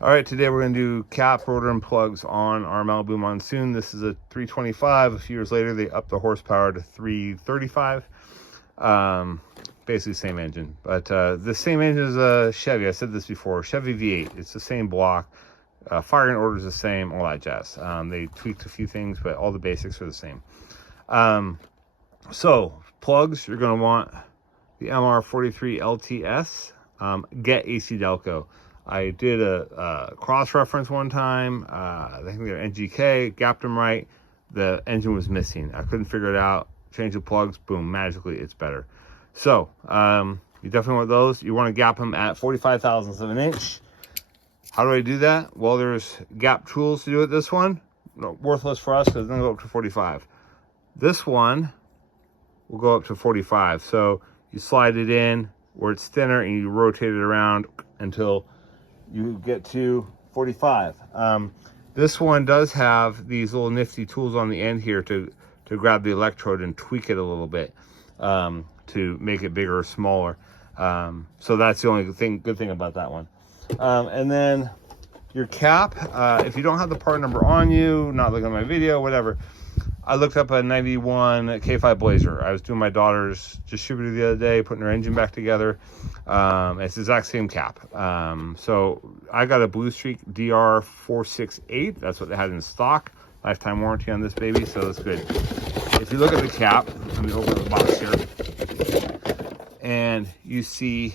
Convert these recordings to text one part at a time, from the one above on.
All right, today we're going to do cap, rotor, and plugs on our Malibu Monsoon. This is a 325. A few years later, they upped the horsepower to 335. Basically same engine, but the same engine as a Chevy. I said this before, Chevy V8. It's the same block. Firing order is the same, all that jazz. They tweaked a few things, but all the basics are the same. So plugs, you're going to want the MR43 LTS. Get AC Delco. I did a cross-reference one time. I think they're NGK, gapped them right. The engine was missing. I couldn't figure it out. Change the plugs, boom, magically it's better. So you definitely want those. You want to gap them at 45 thousandths of an inch. How do I do that? Well, there's gap tools to do it. This one, worthless for us because it's going to go up to 45. This one will go up to 45. So you slide it in where it's thinner and you rotate it around until you get to 45. This one does have these little nifty tools on the end here to grab the electrode and tweak it a little bit to make it bigger or smaller. So that's the only good thing about that one. And then your cap, if you don't have the part number on you, not looking at my video, whatever, I looked up a 91 K5 Blazer. I was doing my daughter's distributor the other day, putting her engine back together. It's the exact same cap. So I got a Blue Streak DR468. That's what they had in stock. Lifetime warranty on this baby, so that's good. If you look at the cap, let me open the box here, and you see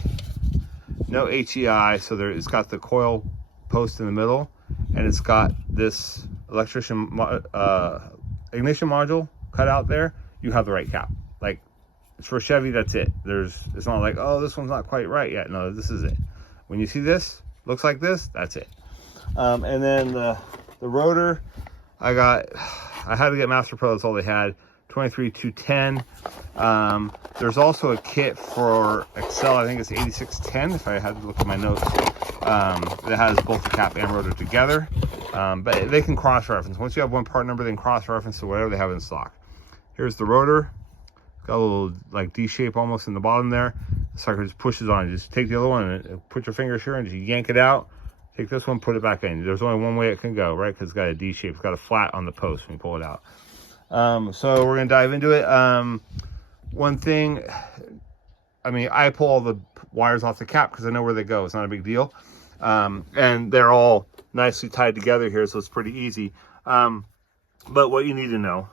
no HEI. So it's got the coil post in the middle, and it's got this ignition module cut out there. You have the right cap. Like, it's for Chevy, that's it. It's not like, oh, this one's not quite right yet. No, this is it. When you see this, looks like this, that's it. And then the rotor, I had to get Master Pro, that's all they had. 23-210. There's also a kit for Excel, I think it's 8610, if I had to look at my notes, that has both the cap and rotor together. But they can cross-reference. Once you have one part number, then cross-reference to whatever they have in stock. Here's the rotor. Got a little like D shape almost in the bottom there. The sucker just pushes on. You just take the other one and put your fingers here and just yank it out. Take this one, put it back in. There's only one way it can go, right? Because it's got a D shape. It's got a flat on the post when you pull it out. So we're going to dive into it. One thing, I mean, I pull all the wires off the cap because I know where they go. It's not a big deal. And they're all nicely tied together here, so it's pretty easy. But what you need to know,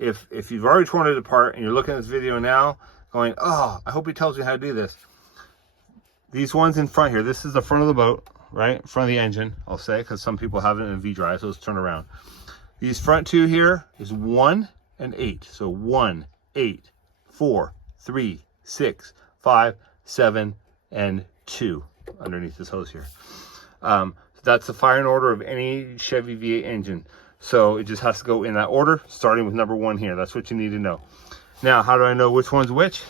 if you've already torn it apart and you're looking at this video now going, oh, I hope he tells me how to do this. These ones in front here, this is the front of the boat, right? Front of the engine, I'll say, because some people have it in a V-drive, so let's turn around. These front two here is 1 and 8. So 1, 8, 4, 3, 6, 5, 7, and 2 underneath this hose here. That's the firing order of any Chevy V8 engine. So it just has to go in that order, starting with number 1 here. That's what you need to know. Now, how do I know which one's which?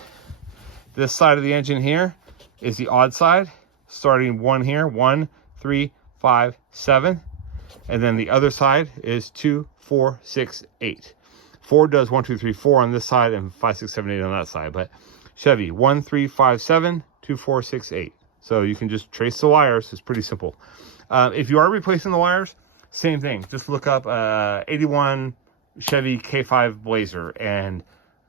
This side of the engine here is the odd side, starting 1 here, 1, 3, 5, 7. And then the other side is 2, 4, 6, 8. 4 does 1, 2, 3, 4 on this side, and 5, 6, 7, 8 on that side. But Chevy, 1, 3, 5, 7, 2, 4, 6, 8. So you can just trace the wires. It's pretty simple. If you are replacing the wires, same thing. Just look up 81 Chevy K5 Blazer, and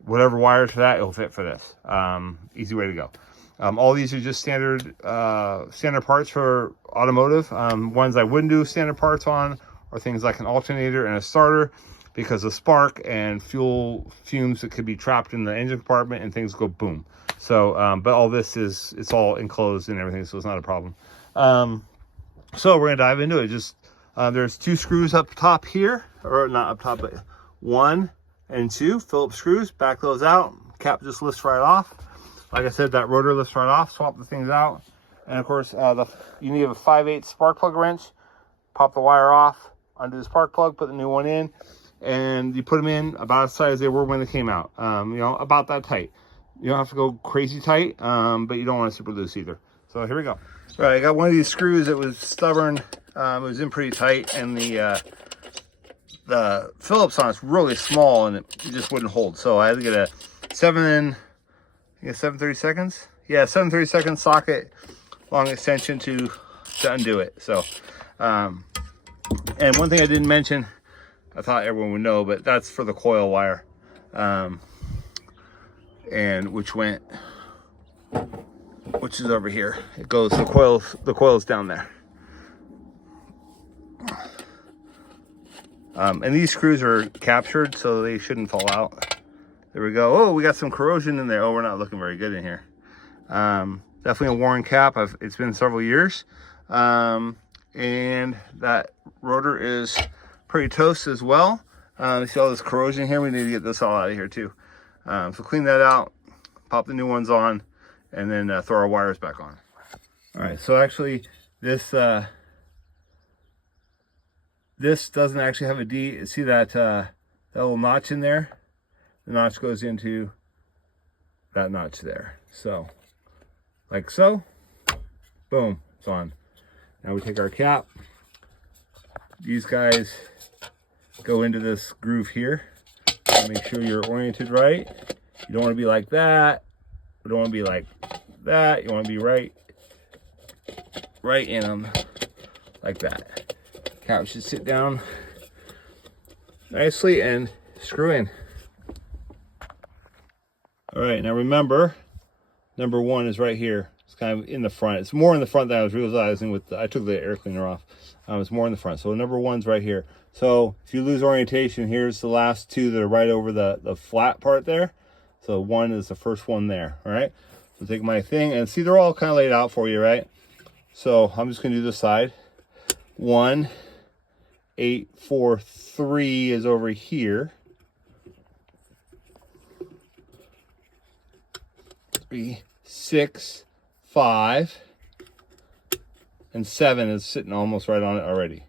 whatever wires for that, it'll fit for this. Easy way to go. All these are just standard parts for automotive. Ones I wouldn't do standard parts on are things like an alternator and a starter, because of spark and fuel fumes that could be trapped in the engine compartment and things go boom. So, but all this it's all enclosed and everything, so it's not a problem. So we're gonna dive into it. Just there's 2 screws up top here, or not up top, but 1 and 2 Phillips screws. Back those out. Cap just lifts right off. Like I said, that rotor lifts right off. Swap the things out, and of course, you need a 5/8 spark plug wrench. Pop the wire off, undo the spark plug, put the new one in, and you put them in about as tight as they were when they came out. You know, about that tight. You don't have to go crazy tight, but you don't want to super loose either. So here we go. All right, I got one of these screws that was stubborn. It was in pretty tight, and the Phillips on it's really small, and it just wouldn't hold. So I had to get a 732 socket long extension to to undo it. So, and one thing I didn't mention, I thought everyone would know, but that's for the coil wire, and which is over here. It goes, the coil's down there. And these screws are captured, so they shouldn't fall out. There we go. Oh, we got some corrosion in there. Oh, we're not looking very good in here. Definitely a worn cap. It's been several years. And that rotor is pretty toast as well. You see all this corrosion here? We need to get this all out of here too. So clean that out, pop the new ones on, and then throw our wires back on. All right, so actually this doesn't actually have a D. See that, that little notch in there? The notch goes into that notch there. So, like so, boom, it's on. Now we take our cap. These guys go into this groove here. Make sure you're oriented right. You don't want to be like that. You don't want to be like that. You want to be right in them, like that. Cap should sit down nicely and screw in. All right, now remember, number one is right here. It's kind of in the front. It's more in the front than I was realizing with I took the air cleaner off. It's more in the front. So number one's right here. So if you lose orientation, here's the last two that are right over the flat part there. So one is the first one there, all right? So take my thing, and see, they're all kind of laid out for you, right? So I'm just gonna do this side. 1, 8, 4, 3 is over here. 3, 6, 5, and 7 is sitting almost right on it already.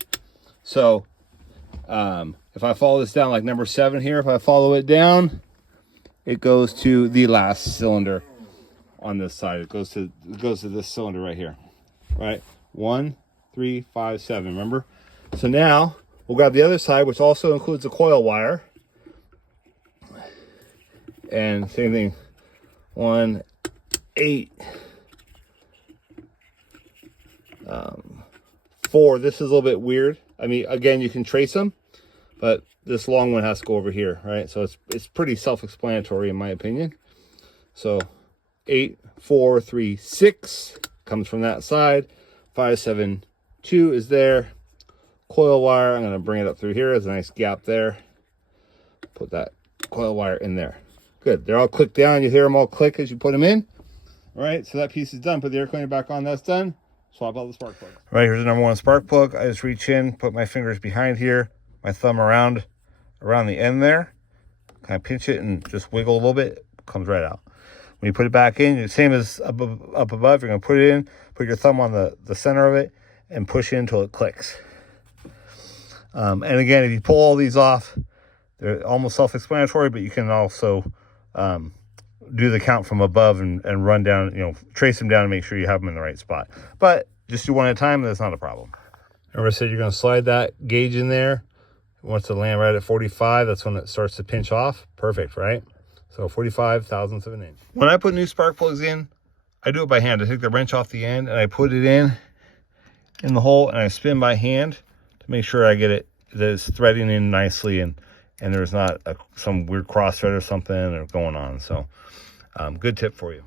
So if I follow this down like number 7 here, if I follow it down, it goes to the last cylinder on this side. It goes to this cylinder right here, right? 1, 3, 5, 7. Remember? So now we'll grab the other side, which also includes the coil wire, and same thing. 1, 8, 4. This is a little bit weird. I mean, again, you can trace them, but this long one has to go over here, right? So it's pretty self-explanatory in my opinion. So 8, 4, 3, 6 comes from that side. 5, 7, 2 is there. Coil wire, I'm going to bring it up through here. There's a nice gap there. Put that coil wire in there. Good. They're all clicked down. You hear them all click as you put them in. All right, so that piece is done. Put the air cleaner back on. That's done. Swap out the spark plug. All right, here's the number one spark plug. I just reach in, put my fingers behind here, my thumb around the end there, kind of pinch it and just wiggle a little bit. It comes right out. When you put it back in, same as up above, you're going to put it in, put your thumb on the center of it, and push it until it clicks. And again, if you pull all these off, they're almost self-explanatory, but you can also do the count from above and run down, trace them down and make sure you have them in the right spot. But just do one at a time, that's not a problem. Remember I said you're going to slide that gauge in there. Once it land right at 45, that's when it starts to pinch off. Perfect, right? So 45 thousandths of an inch. When I put new spark plugs in, I do it by hand. I take the wrench off the end and I put it in the hole and I spin by hand to make sure I get it, that it's threading in nicely and there's not some weird cross thread or something or going on. So good tip for you.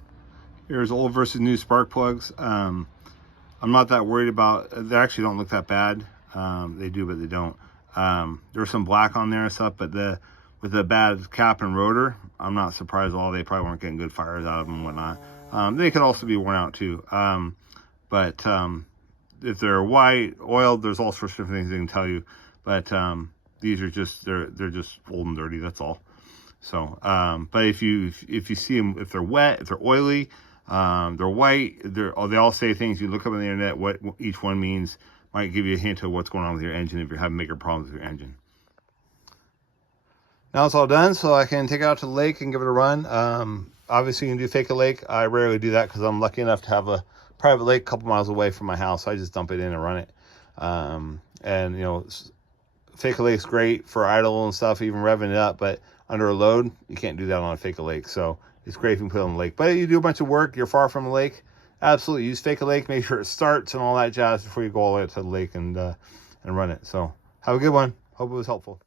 Here's old versus new spark plugs. I'm not that worried about, they actually don't look that bad. They do, but they don't. There's some black on there and stuff, but with the bad cap and rotor, I'm not surprised at all. They probably weren't getting good fires out of them and whatnot. They could also be worn out too. But if they're white, oiled, there's all sorts of different things they can tell you. But these are just, they're just old and dirty, that's all. So, but if you see them, if they're wet, if they're oily, they're white, they all say things. You look up on the internet what each one means. Might give you a hint of what's going on with your engine if you're having bigger problems with your engine. Now it's all done, so I can take it out to the lake and give it a run. Obviously, you can do fake a lake. I rarely do that because I'm lucky enough to have a private lake a couple miles away from my house. So I just dump it in and run it. And fake a lake's great for idle and stuff, even revving it up. But under a load, you can't do that on a fake a lake. So it's great if you can put it on the lake. But you do a bunch of work, you're far from the lake. absolutely use fake a lake. Make sure it starts and all that jazz before you go all the way up to the lake and run it. So have a good one. Hope it was helpful.